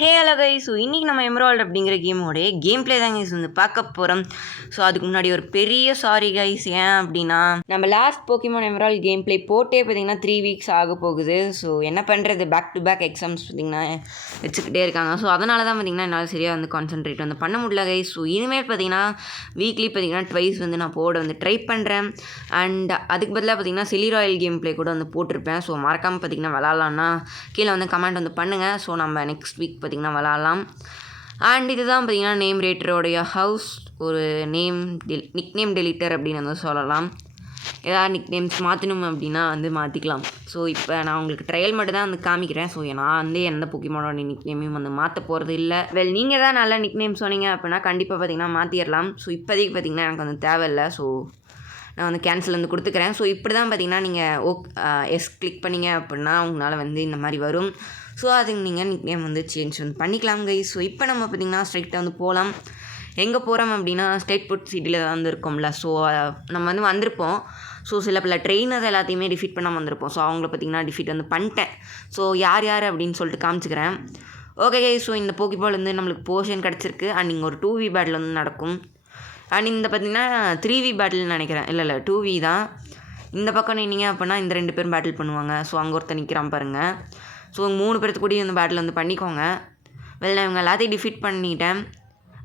Hello guys. So இன்றைக்கி நம்ம Emerald அப்படிங்கிற கேமோடைய கேம் ப்ளே தான் கைஸ் வந்து பார்க்க போகிறோம். ஸோ அதுக்கு முன்னாடி ஒரு பெரிய சாரி கைஸ். ஏன் அப்படின்னா நம்ம last Pokemon Emerald game play போட்டே பார்த்திங்கன்னா 3 வீக்ஸ் ஆக போகுது. ஸோ என்ன பண்ணுறது, பேக் டு பேக் எக்ஸாம்ஸ் பார்த்திங்கன்னா வச்சுக்கிட்டே இருக்காங்க. ஸோ அதனால தான் பார்த்திங்கன்னா என்னால் சரியாக வந்து கான்சென்ட்ரேட் வந்து பண்ண முடியல கைஸ். ஸோ இனிமேல் பார்த்திங்கன்னா வீக்லி பார்த்திங்கன்னா ட்வைஸ் வந்து நான் போட வந்து ட்ரை பண்ணுறேன். அண்ட் அதுக்கு பதிலாக பார்த்திங்கன்னா செலிராயல் கேம் ப்ளே கூட வந்து போட்டிருப்பேன். ஸோ மறக்காமல் பார்த்திங்கன்னா விளாட்லான்னா கீழே வந்து கமெண்ட் வந்து பண்ணுங்கள். ஸோ நம்ம நெக்ஸ்ட் வீக் பார்த்திங்கன்னா விளாட்லாம். அண்ட் இதுதான் பார்த்திங்கன்னா நேம் ரேட்டரோடைய ஹவுஸ். ஒரு நிக் நேம் டெலிட்டர் அப்படின்னு வந்து சொல்லலாம். ஏதாவது நிக் நேம்ஸ் மாற்றணும் அப்படின்னா வந்து மாற்றிக்கலாம். ஸோ இப்போ நான் உங்களுக்கு ட்ரையல் மட்டும் தான் வந்து காமிக்கிறேன். ஸோ நான் வந்து எந்த போக்கிமானோட நிக் நேமையும் வந்து மாற்ற போகிறது இல்லை. நீங்கள் தான் நல்ல நிக் நேம் சொன்னீங்க அப்படின்னா கண்டிப்பாக பார்த்திங்கன்னா மாற்றிடலாம். ஸோ இப்போதைக்கு பார்த்திங்கன்னா எனக்கு வந்து தேவையில்லை. ஸோ நான் வந்து கேன்சல் வந்து கொடுத்துக்கிறேன். ஸோ இப்படி தான் பார்த்திங்கன்னா நீங்கள் எஸ் கிளிக் பண்ணிங்க அப்படின்னா உங்களால் வந்து இந்த மாதிரி வரும். ஸோ அதுக்கு நீங்கள் நிக் நேம் வந்து சேஞ்ச் வந்து பண்ணிக்கலாம் கைஸ். ஸோ இப்போ நம்ம பார்த்திங்கன்னா ஸ்ட்ரைட்டாக வந்து போகலாம். எங்கே போகிறோம் அப்படின்னா ஸ்டேட் ஃபுட் சிட்டியில் வந்து இருக்கோம்ல. ஸோ நம்ம வந்து வந்திருப்போம். ஸோ சில பல ட்ரெயினர்ஸ் எல்லாத்தையுமே டிஃபீட் பண்ணாமல் வந்திருப்போம். ஸோ அவங்கள பார்த்திங்கன்னா டிஃபீட் வந்து பண்ணிட்டேன். ஸோ யார் அப்படின்னு சொல்லிட்டு காமிச்சிக்கிறேன். Okay guys. ஸோ இந்த போக்கிபால் வந்து நம்மளுக்கு போர்ஷன் கிடச்சிருக்கு. அண்ட் இங்கே ஒரு 2v பேட்டில் வந்து நடக்கும். அண்ட் இந்த பார்த்திங்கன்னா 3v பேட்டில்னு நினைக்கிறேன். இல்லை 2v தான். இந்த பக்கம் நின்னீங்க அப்படின்னா இந்த 2 பேரும் பேட்டில் பண்ணுவாங்க. ஸோ அங்கே ஒருத்தர் நிற்கிறான் பாருங்கள். ஸோ 3 பேர்த்து கூட இந்த பேட்டில் வந்து பண்ணிக்கோங்க. நான் இவங்க எல்லாத்தையும் டிஃபீட் பண்ணிட்டேன்.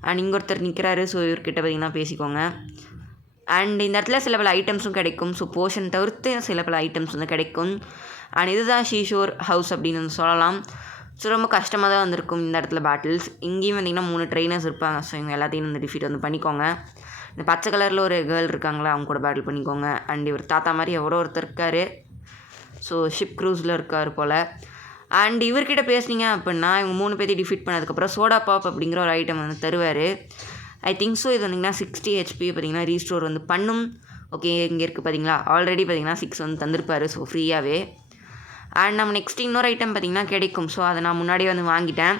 அண்ட் இங்கே ஒருத்தர் நிற்கிறாரு. ஸோ இவர்கிட்ட பார்த்திங்கன்னா பேசிக்கோங்க. அண்ட் இந்த இடத்துல சில பல ஐட்டம்ஸும் கிடைக்கும். ஸோ போர்ஷன் தவிர்த்து சில பல ஐட்டம்ஸ் வந்து கிடைக்கும். அண்ட் இதுதான் ஷீஷோர் ஹவுஸ் அப்படின்னு வந்து சொல்லலாம். ஸோ ரொம்ப கஷ்டமாக தான் வந்திருக்கும் இந்த இடத்துல பேட்டில்ஸ். இங்கேயும் பார்த்திங்கன்னா 3 ட்ரெயினர்ஸ் இருப்பாங்க. ஸோ இவங்க எல்லாத்தையும் வந்து டிஃபீட் வந்து பண்ணிக்கோங்க. இந்த பச்சை கலரில் ஒரு கேர்ள் இருக்காங்களா, அவங்க கூட பேட்டில் பண்ணிக்கோங்க. அண்ட் இவர் தாத்தா மாதிரி எவ்வளோ ஒருத்தர் இருக்கார். ஸோ ஷிப் க்ரூஸில் இருக்கார் போல். அண்ட் இவர்கிட்ட பேசுனீங்க அப்படின்னா இவங்க 3 பேர்த்தையும் டிஃபீட் பண்ணதுக்கப்புறம் சோடா பாப் அப்படிங்கிற ஒரு ஐட்டம் வந்து தருவார். ஐ திங்க் ஸோ இது வந்திங்கன்னா 60 HP பார்த்திங்கன்னா ரீஸ்டோர் வந்து பண்ணும். ஓகே, இங்கே இருக்குது பார்த்திங்களா, ஆல்ரெடி பார்த்திங்கன்னா 6 வந்து தந்திருப்பார். ஸோ ஃப்ரீயாகவே. அண்ட் நம்ம நெக்ஸ்ட் இன்னொரு ஐட்டம் பார்த்திங்கன்னா கிடைக்கும். ஸோ அதை நான் முன்னாடியே வந்து வாங்கிட்டேன்.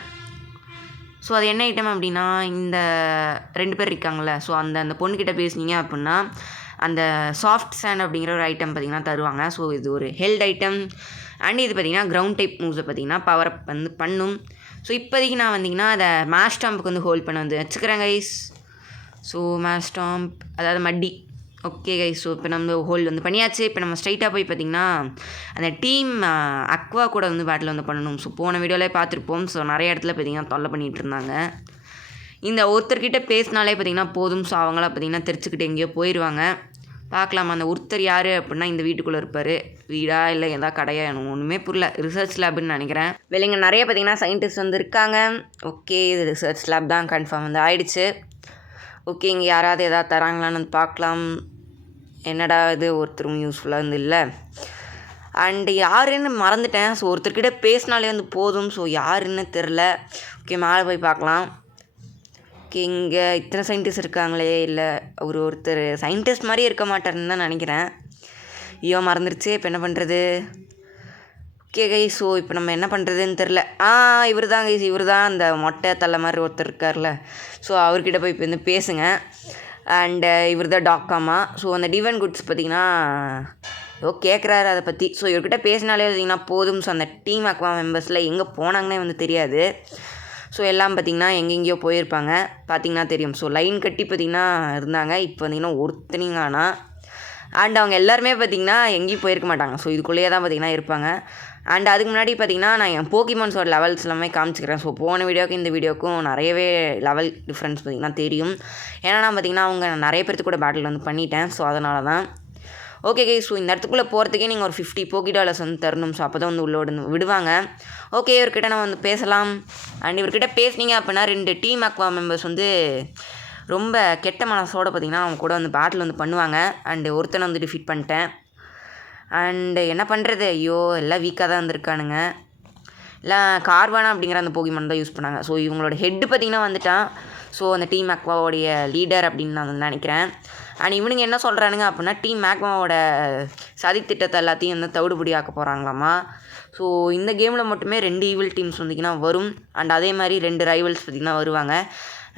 ஸோ அது என்ன ஐட்டம் அப்படின்னா இந்த 2 பேர் இருக்காங்களே. ஸோ அந்த பொண்ணுக்கிட்ட பேசுனீங்க அப்படின்னா அந்த சாஃப்ட் சேண்ட் அப்படிங்கிற ஒரு ஐட்டம் பார்த்திங்கன்னா தருவாங்க. ஸோ இது ஒரு ஹெல்த் ஐட்டம். அண்ட் இது பார்த்திங்கன்னா கிரவுண்ட் டைப் மூவ்ஸை பார்த்திங்கன்னா பவர் அப் வந்து பண்ணும். ஸோ இப்போதைக்கு நான் வந்திங்கன்னா அதை மேஸ்டாம்புக்கு வந்து ஹோல்ட் பண்ண வந்து வச்சுக்கிறேன் கைஸ். ஸோ மேஸ்டாம்ப் அதாவது மட்டி. Okay guys. ஸோ இப்போ நம்ம ஹோல்டு வந்து பண்ணியாச்சு. இப்போ நம்ம ஸ்ட்ரைட்டாக போய் பார்த்திங்கன்னா அந்த டீம் அக்வா கூட வந்து பேட்டில் வந்து பண்ணணும். ஸோ போன வீடியோவிலே பார்த்துருப்போம். ஸோ நிறைய இடத்துல பார்த்திங்கன்னா தொல்லை பண்ணிகிட்டு இருந்தாங்க. இந்த ஒருத்தர்கிட்ட பேசினாலே பார்த்திங்கன்னா போதும். ஸோ அவங்களாம் பார்த்திங்கன்னா தெரிச்சுக்கிட்டு எங்கேயோ போயிடுவாங்க. பார்க்கலாம் அந்த ஒருத்தர் யார் அப்படின்னா இந்த வீட்டுக்குள்ளே இருப்பார். வீடா இல்லை எதாவது கடையா எனக்கு ஒன்றுமே புரியல. ரிசர்ச் லேப்னு நினைக்கிறேன். வெளிங்க நிறைய பார்த்திங்கன்னா சயின்டிஸ்ட் வந்து இருக்காங்க. ஓகே, இது ரிசர்ச் லேப் தான் கன்ஃபார்ம் வந்து ஆயிடுச்சு. ஓகே, இங்கே யாராவது எதாவது தராங்களான்னு வந்து பார்க்கலாம். என்னடா இது ஒருத்தரும் யூஸ்ஃபுல்லாக இருந்து இல்லை. அண்டு யாருன்னு மறந்துட்டேன். ஸோ ஒருத்தர்கிட்ட பேசினாலே வந்து போதும். ஸோ யாருன்னு தெரில. ஓகே, மேலே போய் பார்க்கலாம். ஓகே, இங்கே இத்தனை சயின்டிஸ்ட் இருக்காங்களே. இல்லை ஒருத்தர் சயின்டிஸ்ட் மாதிரியே இருக்க மாட்டாருன்னு தான் நினைக்கிறேன். ஐயோ மறந்துருச்சு. இப்போ என்ன பண்ணுறது? Okay guys. ஸோ இப்போ நம்ம என்ன பண்ணுறதுன்னு தெரில. இவர் தான் கைஸ். இவர் தான் அந்த மொட்டை தள்ள மாதிரி ஒருத்தர் இருக்கார்ல. ஸோ அவர்கிட்ட போய் இப்போ வந்து பேசுங்க. அண்டு இவர் தான் டாக்காமா. ஸோ அந்த டிவன் குட்ஸ் பார்த்திங்கன்னா ஏதோ கேட்குறாரு அதை பற்றி. ஸோ இவர்கிட்ட பேசினாலே பார்த்திங்கன்னா போதும். ஸோ அந்த டீம் அக்வா மெம்பர்ஸில் எங்கே போனாங்கன்னே வந்து தெரியாது. ஸோ எல்லாம் பார்த்திங்கன்னா எங்கெங்கேயோ போயிருப்பாங்க. பார்த்திங்கன்னா தெரியும். ஸோ லைன் கட்டி பார்த்திங்கன்னா இருந்தாங்க. இப்போ பார்த்திங்கன்னா ஒருத்தனிங்க ஆனால் அண்ட் அவங்க எல்லாருமே பார்த்திங்கன்னா எங்கேயும் போயிருக்க மாட்டாங்க. ஸோ இதுக்குள்ளேயே தான் பார்த்திங்கன்னா இருப்பாங்க. அண்ட் அதுக்கு முன்னாடி பார்த்திங்கன்னா நான் என் போக்கிமான்ஸோட லெவல்ஸ் எல்லாமே காமிச்சிக்கிறேன். ஸோ போன வீடியோக்கும் இந்த வீடியோக்கும் நிறையவே லெவல் டிஃப்ரென்ஸ் பார்த்திங்கன்னா தெரியும். ஏன்னா நான் பார்த்திங்கன்னா அவங்க நிறைய பேர்த்து கூட பேட்டில் வந்து பண்ணிட்டேன். ஸோ அதனால தான். Okay guys. ஸோ இந்த இடத்துக்குள்ளே போகிறதுக்கே நீங்கள் ஒரு $50 போக்கிடாலர்ஸ் வந்து தரணும். ஸோ அப்போ தான் வந்து உள்ளோடு விடுவாங்க. ஓகே, இவர்கிட்ட நம்ம வந்து பேசலாம். அண்ட் இவர்கிட்ட பேசுனீங்க அப்படின்னா 2 டீம் அக்வா மெம்பர்ஸ் வந்து ரொம்ப கெட்ட மனசோடு பார்த்திங்கன்னா அவங்க கூட வந்து பேட்டில் வந்து பண்ணுவாங்க. அண்டு ஒருத்தனை வந்து டிஃபீட் பண்ணிட்டேன். அண்டு என்ன பண்ணுறது, ஐயோ எல்லாம் வீக்காக தான் வந்திருக்கானுங்க. இல்லை கார்வானா அப்படிங்கிற அந்த போக்கிமான் தான் யூஸ் பண்ணாங்க. ஸோ இவங்களோட ஹெட்டு பார்த்திங்கன்னா வந்துட்டான். ஸோ அந்த டீம் அக்வாவோடைய லீடர் அப்படின்னு நான் வந்து நினைக்கிறேன். அண்ட் இவனுங்க என்ன சொல்கிறானுங்க அப்படின்னா டீம் அக்வாவோட சதித்திட்டத்தை எல்லாத்தையும் வந்து தவிடுபடி ஆக்க போகிறாங்களாமா. ஸோ இந்த கேமில் மட்டுமே 2 ஈவில் டீம்ஸ் வந்திங்கன்னா வரும். அண்ட் அதே மாதிரி 2 ரைவல்ஸ் பார்த்திங்கன்னா வருவாங்க.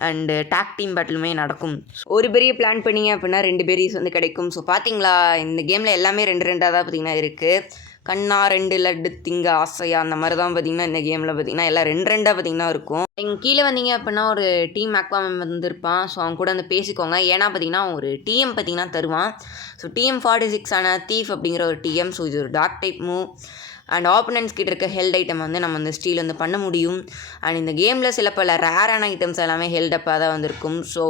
அண்டு டாக் டீம் பேட்டிலுமே நடக்கும். ஒரு பெரிய பிளான் பண்ணிங்க அப்படின்னா 2 பெரிஸ் வந்து கிடைக்கும். ஸோ பார்த்தீங்களா இந்த கேமில் எல்லாமே 2 2 தான் பார்த்திங்கன்னா இருக்குது. கண்ணா 2 லட்டு திங்க ஆசையா அந்த மாதிரி தான் பார்த்திங்கன்னா இந்த கேமில் பார்த்திங்கன்னா எல்லாம் 2 பார்த்திங்கன்னா இருக்கும். நீங்கள் கீழே வந்தீங்க அப்படின்னா ஒரு டீம் அக்வா மெம்பர் வந்துருப்பான். ஸோ அவங்க கூட வந்து பேசிக்கோங்க. ஏன்னா பார்த்திங்கன்னா ஒரு டிஎம் பார்த்திங்கன்னா தருவான். ஸோ டிஎம் 46 ஆன தீஃப் அப்படிங்கிற ஒரு டிஎம். ஸோ இது ஒரு dark type move and opponents கிட்ட இருக்க ஹெல்ட் ஐட்டம் வந்து நம்ம வந்து ஸ்டீல் வந்து பண்ண முடியும். அண்ட் இந்த கேமில் சில பல ரேரான ஐட்டம்ஸ் எல்லாமே ஹெல்டப்பாக தான் வந்திருக்கும். ஸோ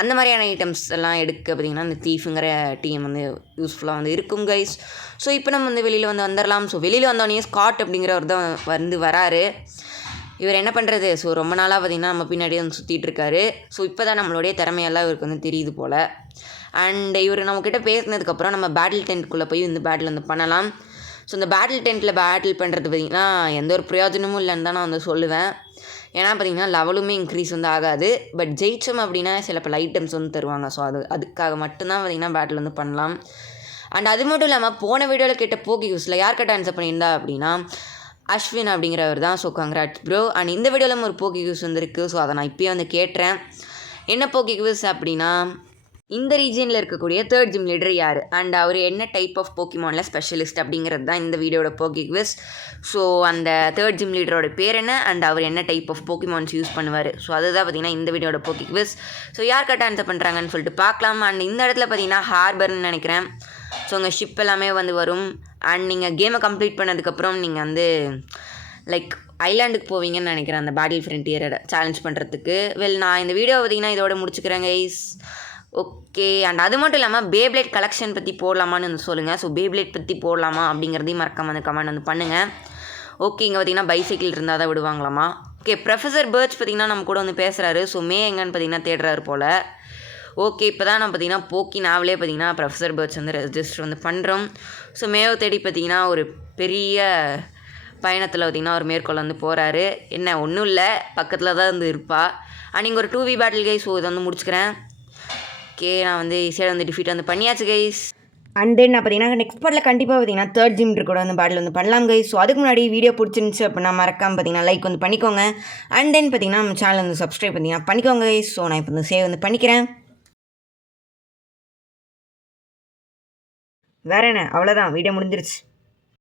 அந்த மாதிரியான ஐட்டம்ஸ் எல்லாம் எடுக்க பார்த்திங்கன்னா இந்த தீஃபுங்கிற டிஎம் வந்து யூஸ்ஃபுல்லாக வந்து இருக்கும் கைஸ். ஸோ இப்போ நம்ம வந்து வெளியில் வந்து வந்துடலாம். ஸோ வெளியில் வந்தோடனே ஸ்காட் அப்படிங்கிறவர் தான் வந்து வராரு. இவர் என்ன பண்ணுறது, ஸோ ரொம்ப நாளாக பார்த்திங்கன்னா நம்ம பின்னாடியே வந்து சுற்றிட்டு இருக்காரு. ஸோ இப்போ தான் நம்மளுடைய திறமையெல்லாம் இவருக்கு வந்து தெரியுது போல். அண்ட் இவர் நம்மக்கிட்ட பேசினதுக்கப்புறம் நம்ம பேட்டில் டென்ட்குள்ளே போய் இந்த பேட்டில் வந்து பண்ணலாம். ஸோ இந்த பேட்டில் டென்ட்டில் பேட்டில் பண்ணுறது பார்த்திங்கன்னா எந்த ஒரு பிரயோஜனமும் இல்லைன்னு தான் நான் வந்து சொல்லுவேன். ஏன்னா பார்த்திங்கன்னா லெவலுமே இன்க்ரீஸ் வந்து ஆகாது. பட் ஜெயிச்சோம் அப்படின்னா சில பல ஐட்டம்ஸ் வந்து தருவாங்க. ஸோ அதுக்காக மட்டும்தான் பார்த்திங்கன்னா பேட்டில் வந்து பண்ணலாம். அண்ட் அது மட்டும் இல்லாமல் போன வீடியோவில் கேட்ட போக்கியூஸில் யார் கிட்ட ஆன்சர் பண்ணியிருந்தா அப்படின்னா அஸ்வின் அப்படிங்கிறவர் தான். So congrats bro. அண்ட் இந்த வீடியோவில் ஒரு போக்கியூஸ் வந்துருக்கு. ஸோ அதை நான் இப்போயே வந்து கேட்டுறேன். என்ன போக்கியூஸ் அப்படின்னா இந்த ரீஜனில் இருக்கக்கூடிய 3rd ஜிம் லீடர் யார் அண்ட் அவர் என்ன டைப் ஆஃப் போக்கிமானில் ஸ்பெஷலிஸ்ட் அப்படிங்கிறது தான் இந்த வீடியோட போக்கிக்விஸ். ஸோ அந்த 3rd ஜிம் லீடரோட பேர் என்ன அண்ட் அவர் என்ன டைப் ஆஃப் போக்கிமான்ஸ் யூஸ் பண்ணுவார். ஸோ அதுதான் பார்த்திங்கன்னா இந்த வீடியோட போக்கிக்விஸ். ஸோ யார் கரெக்டாக ஆன்சர் பண்ணுறாங்கன்னு சொல்லிட்டு பார்க்கலாம். அண்ட் இந்த இடத்துல பார்த்திங்கன்னா ஹார்பர்னு நினைக்கிறேன். ஸோ உங்கள் ஷிப் எல்லாமே வந்து வரும். அண்ட் நீங்கள் கேமை கம்ப்ளீட் பண்ணதுக்கப்புறம் நீங்கள் வந்து லைக் ஐலாண்டுக்கு போவீங்கன்னு நினைக்கிறேன் அந்த பேட்டில் ஃப்ரண்டியரை சேலஞ்ச் பண்ணுறதுக்கு. நான் இந்த வீடியோ பார்த்திங்கன்னா இதோட முடிச்சுக்கிறேன் கைஸ். ஓகே. அண்ட் அது மட்டும் இல்லாமல் பேப்ளேட் கலெக்ஷன் பற்றி போடலாமான்னு வந்து சொல்லுங்கள். ஸோ பேப்ளேட் பற்றி போடலாமா அப்படிங்கிறதையும் மறக்காம வந்து கமெண்ட் வந்து பண்ணுங்கள். ஓகே. இங்கே பார்த்திங்கன்னா பைசைக்கிள் இருந்தால் தான் விடுவாங்களாமா. ஓகே. ப்ரொஃபஸர் பர்ச் பார்த்திங்கன்னா நம்ம கூட வந்து பேசுகிறாரு. ஸோ மே எங்கன்னு பார்த்திங்கன்னா தேடுறாரு போல். ஓகே. இப்போ தான் நான் பார்த்திங்கன்னா போக்கி நாவலே பார்த்திங்கன்னா ப்ரொஃபஸர் பர்ச் வந்து ரெஜிஸ்டர் வந்து பண்ணுறோம். ஸோ மேவை தேடி பார்த்திங்கன்னா ஒரு பெரிய பயணத்தில் பார்த்திங்கன்னா ஒரு மேற்கொள்ள வந்து போகிறாரு. என்ன ஒன்றும் இல்லை, பக்கத்தில் தான் வந்து இருப்பா. அண்ட் இங்கே ஒரு 2v பேட்டில் கைஸ். ஸோ இதை வந்து முடிச்சுக்கிறேன். ஓகே. நான் வந்து ஈஸியாக வந்து டிஃபீட் வந்து பண்ணியாச்சு கைஸ். அண்ட் தென் நான் பார்த்தீங்கன்னா நெக்ஸ்ட் பார்ட்டில் கண்டிப்பாக பார்த்தீங்கன்னா 3rd ஜிம் கூட வந்து பேட்டில் வந்து பண்ணலாம் கைஸ். ஸோ அதுக்கு முன்னாடி வீடியோ பிடிச்சிருந்துச்சு அப்படின்னா மறக்காமல் பார்த்தீங்கன்னா லைக் வந்து பண்ணிக்கோங்க. அண்ட் தென் பார்த்தீங்கன்னா நம்ம சேனல் வந்து சப்ஸ்கிரைப் பார்த்தீங்கன்னா பண்ணிக்கோங்க கைஸ். ஸோ நான் இப்போ வந்து சேவ் வந்து பண்ணிக்கிறேன். வேறு என்ன, அவ்வளோதான், வீடியோ முடிஞ்சிருச்சு.